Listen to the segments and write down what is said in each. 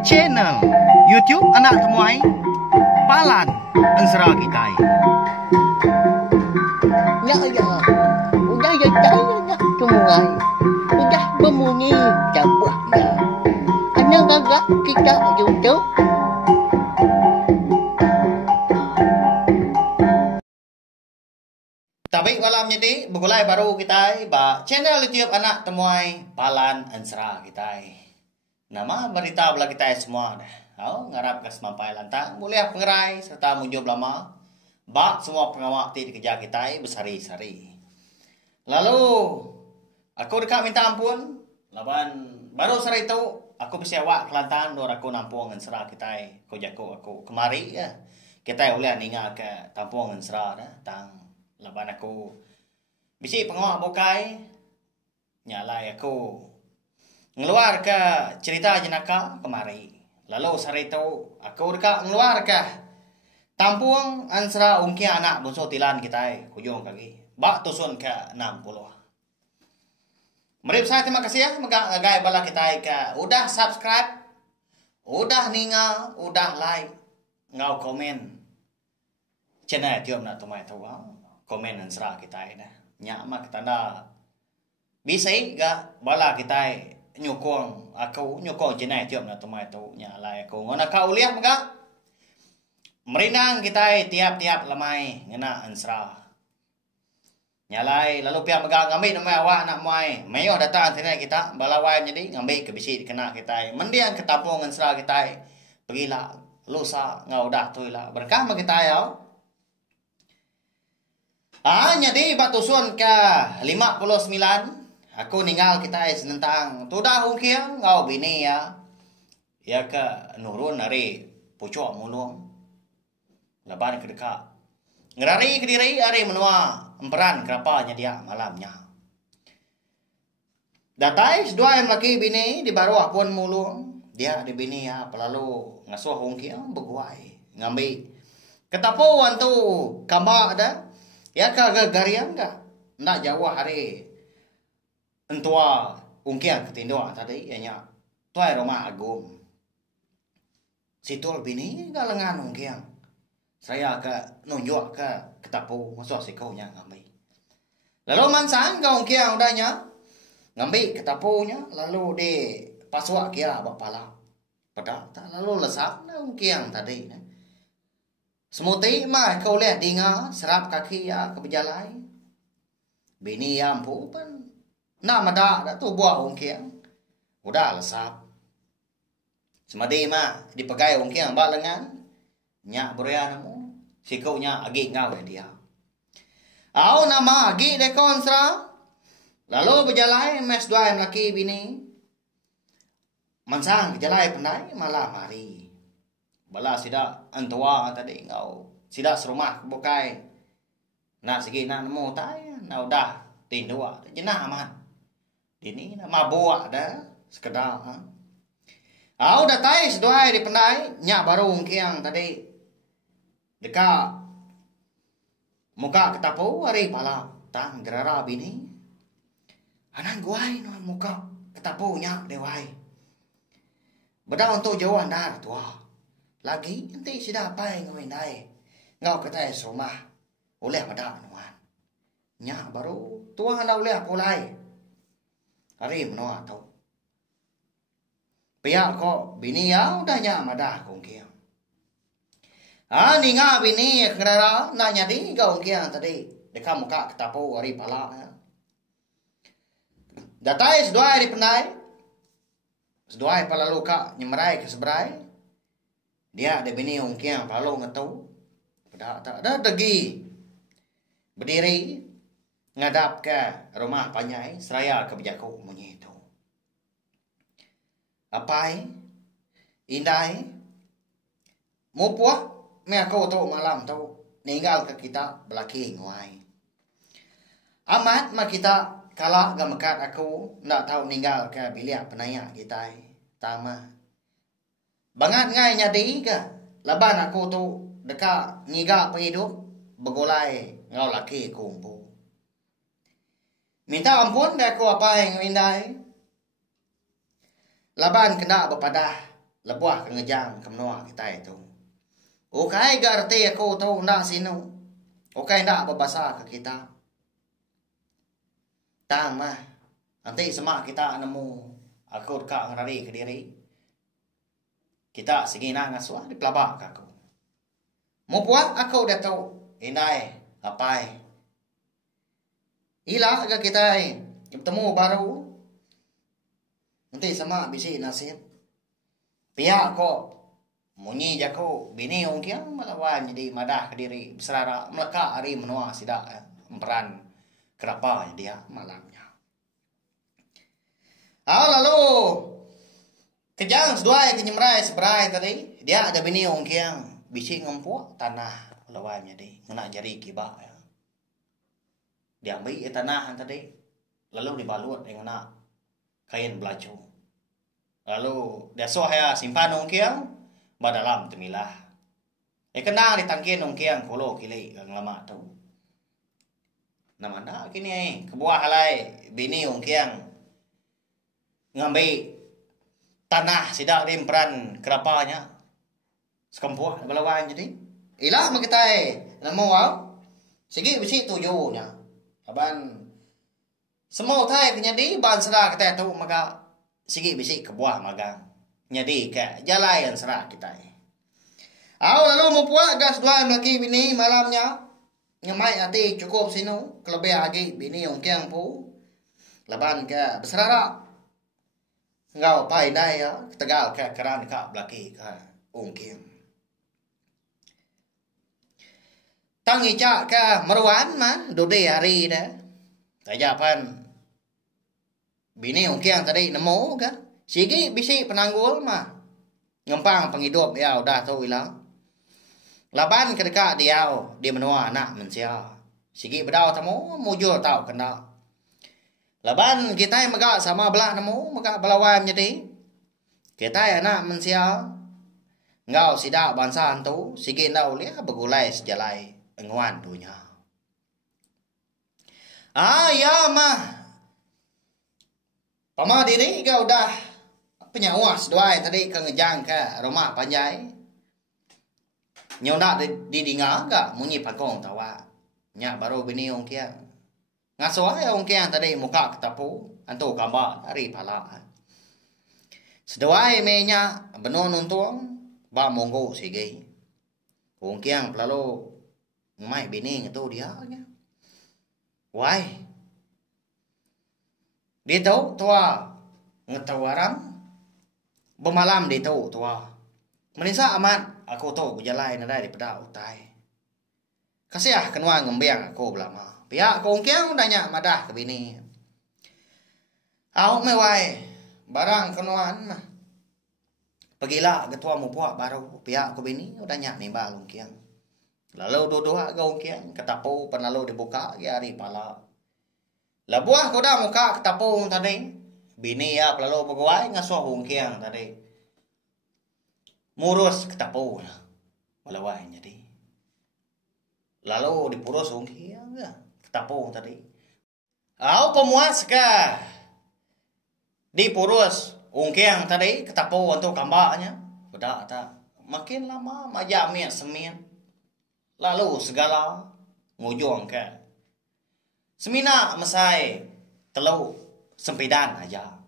Channel YouTube anak temuai Palan Ansra kita. Ya ya, udah ya saya temuai, udah berbunyi cabutnya. Anak gagak kita YouTube. Tapi malam jadi begulai baru kita ba channel YouTube anak temuai Palan Ansra kita. Nama berita belah kita semua dah. Ngarap ke semampai lantang boleh pengerai serta munjul lama. Ba semua pengawal di kerja kita bersari-sari. Lalu aku dekat minta ampun. Laban baru sore itu aku bisa awak kelantan dor aku nampung Ansra kita. Ko jago aku kemari ya. Kita boleh ninga ke tampung Ansra dah tang. Laban aku bisi pengawak bokai nyalai aku ngeluar ke cerita jenaka kemari. Lalu sehari itu aku dekat ngeluar ke tampung Ansra ungki anak bungsu tilan kita kujung kaki. Bak tusun ke 60. Mari saya terima kasih ya megai bala kita ke udah subscribe, udah ninga, udah like, ngau komen. Channel tiap nak tumai tahu komen Ansra kita dah. Nya mak tanda bisa ga bala kita nyokong aku nyokong jenai tiap na tumai tu nya lai aku ngona kau lihat enggak merinang kita tiap-tiap lamai ngena Ansra nyalai lalu pihak megang ngambil nama awak nak mai mayo datang sini kita balawai jadi ngambil ke bisi kena kita mendiang ke tampung Ansra kita pergilah lusa ngau dah tu lah berkah ma kita ya. Jadi batusun ke 59 aku ninggal kita senentang tudah hungkiang ngau bini ya. Ya ke nurun dari pucuk mulung. Laban ke dekat. Ngerari ke diri hari menua emperan kerapanya dia malamnya. Datai sedua yang laki bini di bawah pun mulung. Dia di bini ya pelalu ngasuh hungkiang beguai ngambil. Ketapuan tu kambak ada. Ya kagak garian enggak. Nak jauh hari entua ungkian ketindo tadi ianya tuai rumah agung. Situl bini enggak lengan ungkian. Saya ke nunjuk ke ketapu masuk sikaunya ngambil. Lalu mansang ke ungkian udahnya ngambil ketapunya lalu di paswak kia bapala. Pada lalu lesap na ungkian tadi. Semuti mah kau lihat dinga serap kaki ya ke berjalai. Bini ya ampu pun. Nak mada dah tu buah ungkiang. Udah lesap. Semadi mah dipakai ungkiang bak lengan. Nyak beria namu. Sikaunya agi ngau dia. Au nama agi dekon Ansra. Lalu berjalai mes dua yang laki bini. Mansang berjalai pandai malam hari. Bala sida antua tadi ngau sida serumah bukai nak segi nak nemu tai na udah tindua jenah aman dini nama buak dah sekedar udah tai seduai di pendai nyak baru ungkiang tadi dekat muka ketapu hari pala tang gerara bini anan guai no muka ketapu nyak dewai bedang untuk jauhan dar tua lagi nanti sudah apa yang ngawin naik ngau kata rumah oleh pada anuan nya baru tuang anda oleh pulai hari menua tau pihak kok bini ya udah nya madah kongkiang ninga bini kerana nak nyadi kau kongkiang tadi dekat muka ketapu hari pala datai sedua hari pendai sedua pala luka nyemerai ke seberai. Dia ada bini ungkiang palau ngetau. Pada tak ada degi. Berdiri ngadap ke rumah panyai seraya ke bejaku munyi itu. Apai indai mupuah me aku tu malam tu ninggal ke kita belaki nguai. Amat ma kita kalah gamekat aku ndak tahu ninggal ke bilik penayak kita. Tama bangat ngai nyadi ke laban aku tu dekat ngiga penghidup begolai ngau laki kumpu. Minta ampun dah aku apa yang indai. Laban kena berpadah lebuah kengejang kemnoa kita itu. Okai garti aku tahu nak sinu. Okai nak berbahasa ke kita. Tang mah. Nanti semak kita nemu aku dekat ngerari ke diri. Kita segi nak ngasuh di pelabak aku. Mau buat aku dah tahu. Indai apai. Ila ke kita bertemu baru. Nanti sama bisi nasib. Pihak kok munyi jako bini ongkiang melawan jadi madah ke diri berserara meleka hari menua sidak emperan kenapa dia malamnya. Lalu kejang seduai kenyemrai seberai tadi dia ada bini ongkiang bisi ngempuk tanah lawannya di ngena jari kibak ya. Diambil tanah tadi lalu dibalut dengan kain belacu. Lalu dia sohaya simpan ongkiang badalam temilah. Kena ditangkin ongkiang kolo kili kang lama tu. Namanda kini kebuah halai bini ongkiang ngambil tanah sidak di peran kerapanya. Sekampuah balawan jadi. Ilah makitai namo wow. Sigi bisi tujunya. Aban semua thai kenyadi ban sera kita tu maka sigi bisi kebuah magang. Nyadi ke jalan serah kita. Lalu mau puak gas dua laki bini malamnya. Nyamai nanti cukup sinu. Kelebih lagi bini ongkiang pu. Laban ke berserara. Ngau pai dai ya. Tegal ke keran ke belaki ke ongkiang. Tangi cak ke meruan man. Dode hari dah. Tajapan. Bini ongkiang tadi nemu ke. Sigi bisi penanggul mah. Ngempang penghidup ya udah tahu hilang. Laban kedekat dia di menua anak mensia. Sigi bedau tamu mujur tahu kena. Laban kita yang megak sama belah nemu megak belawan jadi. Kita anak mensia. Ngau sidak bangsa tu sigi ndau lia begulai sejalai engwan dunia. Ya mah. Pama diri kau dah penyawas doai tadi kengejang ke rumah panjai. Nyonak di dinga enggak munyi pagong tawa. Nya baru bini ongkiang. Ngasuh ya ongkiang tadi muka ketapu antu gambar dari pala. Sedoai menya benon untung ba monggo sige. Ongkiang lalu mai bini itu dia nya. Wai. Dia tahu tua ngetawaram bemalam dia tahu tua. Menisa amat aku tahu berjalan ada di pedau utai. Kasih kenua ngembang aku belama. Pihak kongkiang danya madah ke bini. Aku mewai barang kenuan mah. Pergilah ketua mupuak baru pihak ku bini udahnya nimba lungkiang. Lalu dua-dua kongkiang ketapu penalu dibuka ya hari pala. Labuah ko dah muka ketapu tadi. Bini ya lalu pegawai ngasuh kongkiang tadi. Murus ketapu lah. Malawai jadi. Lalu dipurus ongkiang ketapu tadi. Au pemuas ka. Dipurus ongkiang tadi ketapu untuk kambaknya. Udah tak. Makin lama majamnya semin. Lalu segala ngujung ke. Semina mesai telu sempidan aja.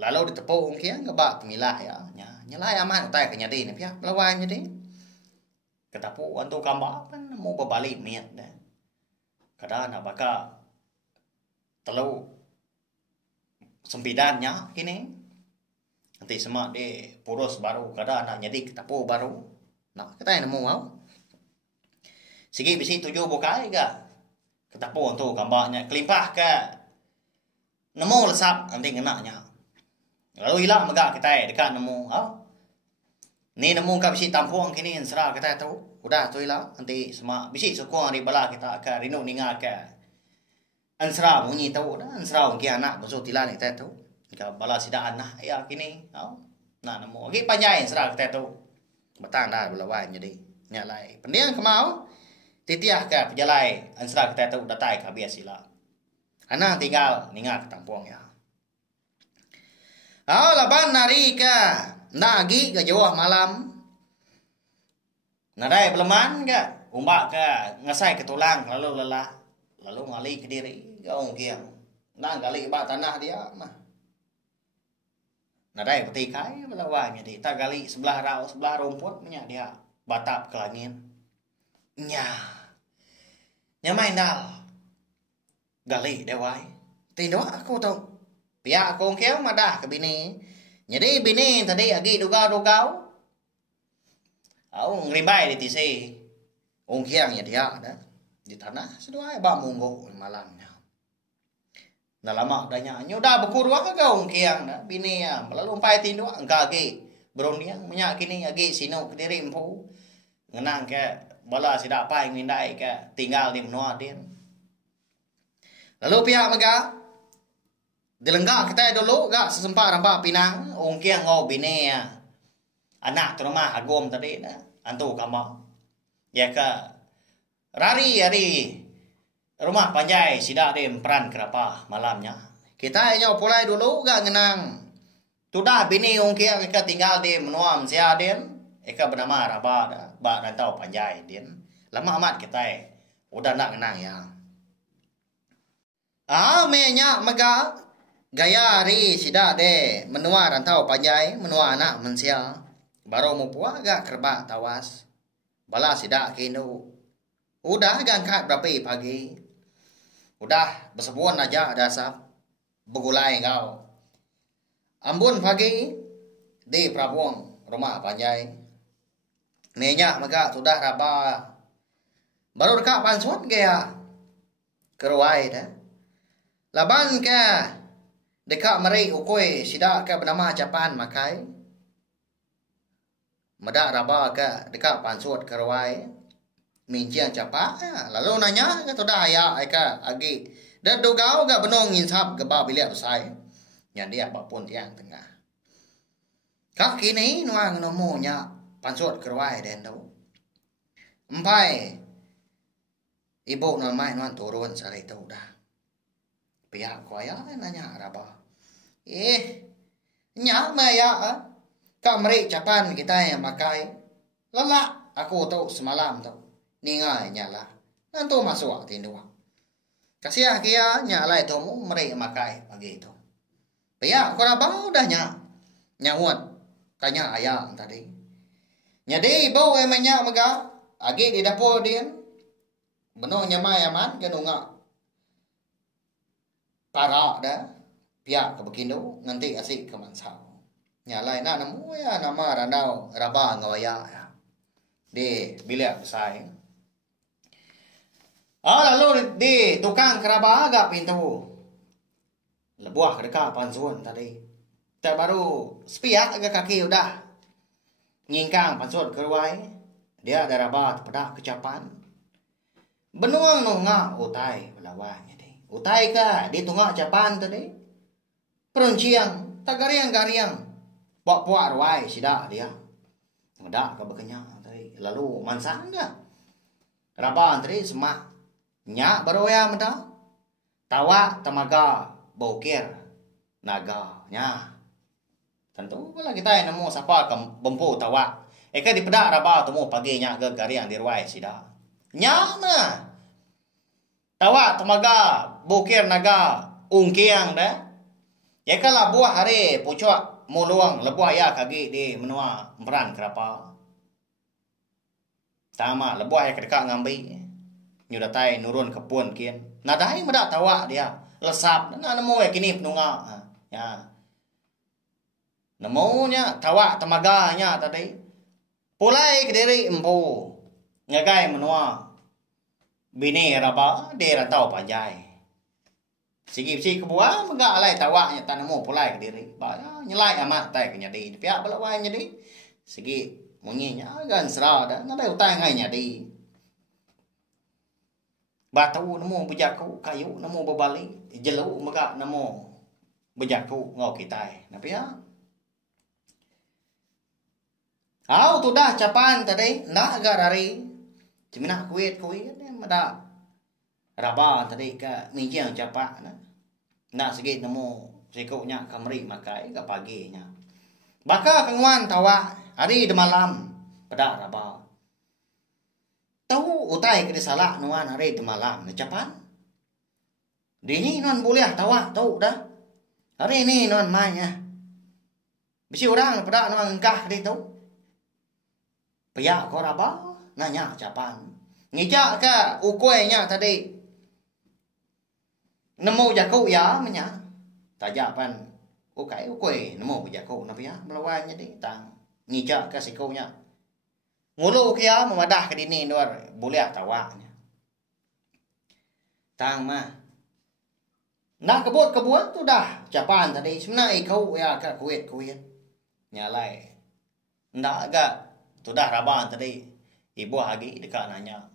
Lalu ditepuk ongkiang ngebak pemilah ya. Nyelai aman utai kenyadi ni pihak melawan jadi. Ketapu untuk kambak kan mau berbalik miat dah. Kadang nak bakal telu sempidannya kini. Nanti semak dia purus baru kadang nak jadi ketapu baru. Nak kita yang nemu mau. Sigi bisi tujuh bukai ke. Ketapu untuk kambaknya kelimpah ke. Nemu lesap nanti kenaknya. Lalu hilang megak kita dekat nemu. Ni nemu ka bisi tampung kini serah kita tahu. Udah tu hilang nanti semua bisi sokong di bala kita ke rinu ninga ke. Ansra munyi tahu dah ansra ongki anak besok tilan kita tahu. Ka bala sida anak ya kini. Nak nemu. Ogi panjai serah kita tahu. Batang dah belawan jadi. Nyalai. Pendiang kemau. Titiah ke pejalai ansra kita tahu datai ka biasila. Anak tinggal ninga ke tampung ya. Laban nari ka nagi ke Jawa malam. Nadai peleman ka umbak ka ngasai ke tulang lalu lelah. Lalu ngali ke diri gaung kiang. Nang gali ba tanah dia mah. Nadai peti kai melawanya di tak gali sebelah rau sebelah rumput nya dia batap ke langit. Nya main dal. Gali dewai. Tindo aku tahu. Pihak kong kiang madah ke bini. Jadi bini tadi agi dugau. Au ngrimbai di tisi. Ong kiangnya dia ada di tanah sedua ba munggo malamnya. Dah lama danya nyoda bekuru ka ong kiang dah bini ya lalu umpai tindo angka agi beroniang menyakini agi sino kediri empu. Ngenang ke bala sidak pai ngindai ke tinggal di menua din. Lalu pihak mega dilenggak kita dulu gak sesempat rampak pinang ong kiang ngau bini ya. Anak tu rumah agom tadi dah antu kama. Ya ka rari rumah panjai sidak dem peran kerapa malamnya. Kita nyo pulai dulu gak ngenang. Tudah bini ong kiang ka tinggal di menua sia den. Eka bernama Raba dah ba rantau panjai den. Lama amat kita udah nak ngenang ya. Menya mega gaya hari sidak de menua rantau panjai menua anak mensia. Baru mau puak gak kerba tawas. Bala sidak kinu. Udah gangkat berapa pagi. Udah bersebuan aja dasap. Begulai kau. Ambun pagi. Di Prabuang rumah panjai. Nenya maka sudah raba. Baru dekat pansuan gaya. Keruai dah. Laban ke. Dekat meri ukoi sidak ke bernama Japan makai. Medak raba ke dekat pansut keruai mincian capa lalu nanya ke dah ya eka agi dan dogau gak benong insap ke ba bilik besai yang dia apapun tiang tengah kak kini nuang nomonya pansut keruai den tau empai ibu namai nuan turun sari tau dah pihak kuaya nanya raba nyak maya kamri Japan kita yang pakai lelak aku tahu semalam tahu ningai nyala nanti masuk tindu kasih kia nyala itu meri makai pagi itu ya aku rabang udah nyawat tanya ayam tadi jadi bau emangnya mega agi di dapur dia benar nyamai aman genunga para dah pihak kebekindo nanti asik ke mansau nyalai nak nemu ya nama randau raba ngawaya ya. Di bilik besar. Lalu di tukang keraba agak pintu. Lebuah ke dekat pansuan tadi. Terbaru sepiak agak kaki udah. Ngingkang pansuan keruai. Dia ada raba pedak kecapan. Benuang nunga utai belawanya di. Utai ka di tunga Japan tadi. Perunciang tagariang-gariang. Puak-puak ruai sidak dia. Ngedak ke bekenya tadi. Lalu mansang enggak. Rabaan tadi semak. Nyak baru ya meda. Tawa temaga bokir naga nya. Tentu kalau kita yang nemu siapa ke bempu tawa. Eka di pedak raba temu pagi nya ke gariang di ruai sidak. Nyak mah. Tawa temaga bokir naga ungkiang dah. Eka lah buah hari pucuk muluang lebuah ya kaki di menua peran kerapa. Tama lebuah ya kedekat ngambil. Nyudatai nurun ke pun kian. Nadai medak tawa dia. Lesap. Nah nemu ya kini penunga. Ya. Nemunya tawa temaganya tadi. Pulai ke diri empu. Ngagai menua. Bini raba di rantau panjai. Sigi kebuah enggak alai tawaknya tanamu pulai ke diri. Nyelai amat tai ke nyadi. Pihak belawai nyadi. Segi munyinya gan serada. Nadai utai ngai nyadi. Batu nemu bejaku kayu nemu berbalik. Jelu mega nemu bejaku ngau kita. Tapi ya. Tu dah capan tadi. Nak agak dari. Cemina kuit. Mada. Raba tadi ke minjang capak. Nak sikit nemu Sikunya kamri makai ke paginya. Baka kengwan tawa hari de malam pada rabau. Tahu utai ke salah nuan hari de malam ne capan. Dini non boleh tawa tahu dah. Hari ini non mainnya. Bisi orang pada non engkah di tahu. Paya ko rabau nanya capan. Ngijak ke ukuenya tadi. Nemu jaku ya menya. Tajapan ukai ukoi nemu jaku napa ya melawannya di tang. Ngijak ke sikunya. Ngulu kia memadah ke dini luar boleh tawanya. Tang mah. Nak kebut tu dah capan tadi sebenarnya kau ya ke kuit. Nyalai. Ndak agak tu dah raban tadi. Ibu lagi dekat nanya.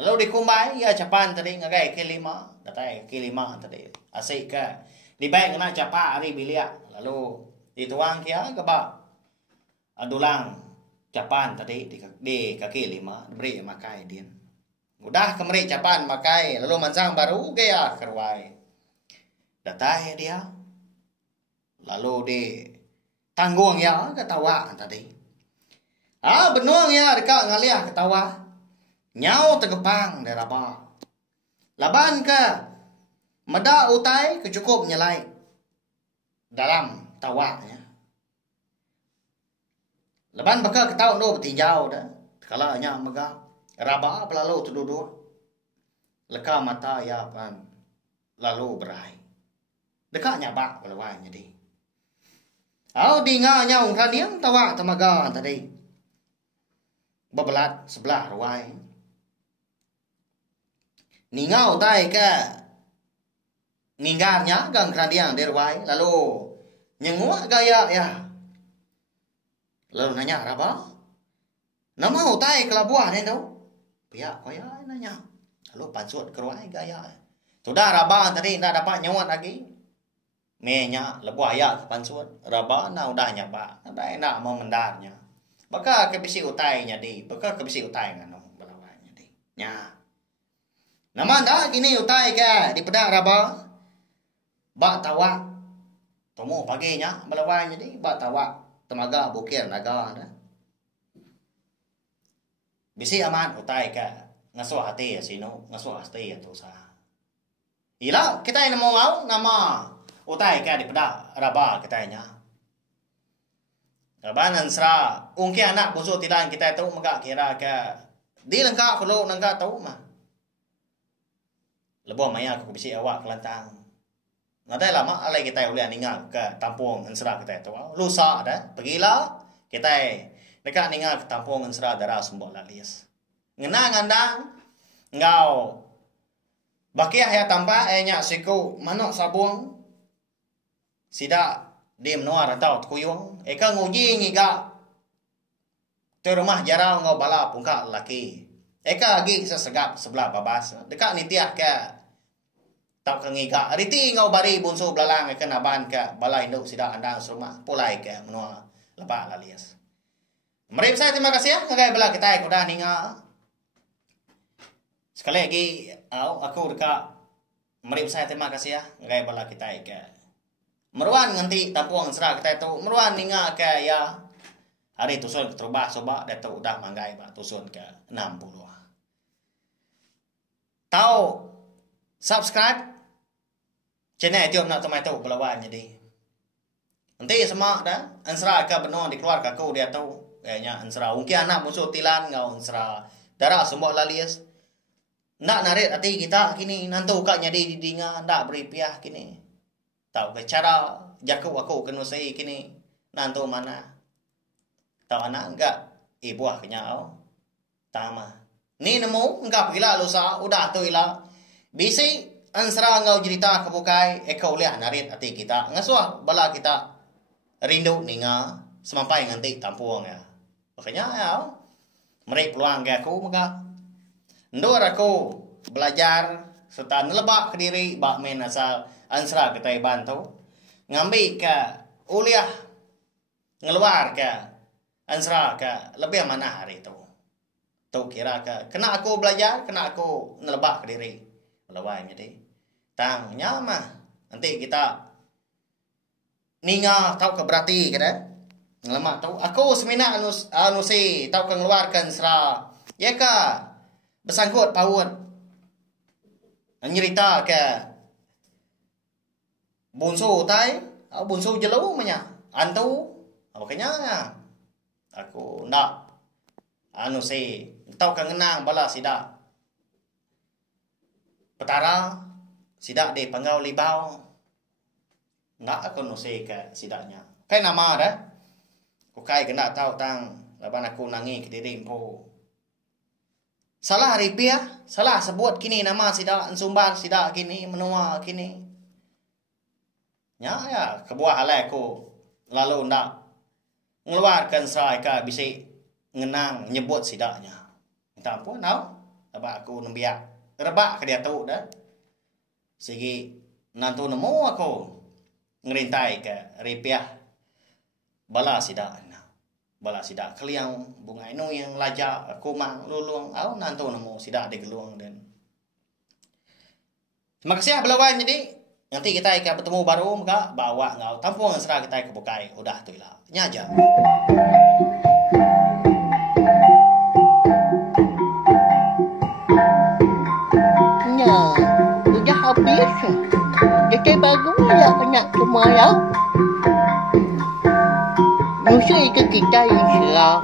Lalu dikumbai ya capan tadi ngagai kelima, datai kelima tadi. Asik ke di baik kena capa hari bilia. Lalu dituang kia ke ba adulang capan tadi di kaki lima beri makai dia. Udah kemeri capan makai lalu mansang baru ke ya kerwai. Datai dia. Lalu di tanggung ya ketawa tadi. Benuang ya dekat ngaliah ketawa. Nyau tegepang dari rabah. Laban ke meda utai kecukup nyelai dalam tawanya. Laban baka ketau no bertinjau dah. Kalau nya mega rabah lalu tududuk. Leka mata ya pan lalu berai. Dekatnya bak belawanya di. Dinga nyau kraniam tawa tamaga tadi. Bebelat sebelah ruai. Ningau tai ke ninggarnya gang kraniang di ruai. Lalu nyengua gaya ya. Lalu nanya apa? Nama utai kelabuah ni tau. Pihak kaya nanya. Lalu pansut ke ruai gaya. Sudah rabah tadi tak dapat nyawat lagi. Menya lebuah ya pansut. Rabah na udah nyapa. Ada enak mau mendarnya. Baka kebisi utainya di. Baka kebisi utai ngano belawanya di. Nya. Nama dah kini utai ke di pedak rabah. Bak tawa. Tomo paginya belawanya di. Bak tawa. Temaga bukir naga dah. Bisi aman utai ke ngasuh hati ya sino. Ngasuh hati ya tu sah. Ila kita yang mau nama utai ke di pedak rabah kita nya. Kabanan sera ungki anak busuk tilang kita tahu megak kira ke di lengkap kalau nangka tahu mah. Lebuh maya aku bisi awak kelantang. Nadai lama alai kita boleh ningal ke tampung ensera kita tahu. Lusa ada pergilah kita dekat ningal ke tampung ensera darah sembok lalis. Ngena ngandang ngau bakiah ya tampa nya siku manok sabung sida di menua rantau kuyung eka nguji ngiga tu rumah jarau ngau bala pungka laki eka lagi sesegap sebelah babas dekat nitiah ke tau ke ngiga riti ngau bari bunsu belalang eka naban ke bala induk sida andang serumah pulai ke menua lebak lalias. Mari saya terima kasih ya ngagai bala kita kuda ninga sekali lagi aku dekat mari saya terima kasih ya ngagai bala kita ke meruan nganti tampuang serah kita tu meruan ninga ke ya hari tusun terubah soba datuk udah manggai ba tusun ke 60. Tahu subscribe channel tiap nak temai tahu belawan jadi. Nanti semua dah ansra ke benar dikeluarkan aku dia tahu kayaknya ansra ungki anak musuh tilan ngau ansra darah semua lalias. Nak narik hati kita kini nantu kaknya di dinga ndak beri piah kini. Tahu ke cara jaku aku kena sei kini nantu mana. Tahu anak enggak ibu akhirnya tama. Ni nemu enggak pergilah lusa udah tu ila. Bisi ansra ngau cerita kebukai ekau liah narit hati kita. Ngasuah bala kita rindu ninga semampai nganti tampuang ya. Makanya ya meri peluang ke aku maka ndor aku belajar serta nelebak ke diri bak main asal ansra ke Taiwan tu ngambil ke uliah ngeluar ke ansra ke lebih mana hari tu tu kira ke kena aku belajar kena aku nelebak ke diri lawan jadi tangnya mah nanti kita ninga tau ke berarti kada. Lama tau aku semina anu si tau keluarkan sera. Ya ka bersangkut paut. Nyerita ke bunso tai, bunso jelo menya. Antu makanya aku ndak anu si tau kengenang bala sida. Petara sida de panggau libau. Ndak aku no si ke sidanya. Kai nama dah. Ku kai kena tahu tang laban aku nangi ke diri po. Salah ripiah, salah sebut kini nama sida sumbar sida kini menua kini. Ya kebuah halai aku lalu ndak ngeluarkan serai ka bisa ngenang nyebut sidanya. Minta ampun tau. Laban aku nembiak rebak ke dia tu dah. Segi nantu nemu aku ngerintai ke ripiah bala sida keliang bunga inu yang lajak aku mang lulung au nantu nemu sida de geluang dan terima kasih belawan jadi nanti kita akan bertemu baru maka bawa ngau tampung serah kita ke bukai udah tu lah nyaja Nah, udah habis. Jadi baru lah nak semua lah. Musuh itu kita yang serah.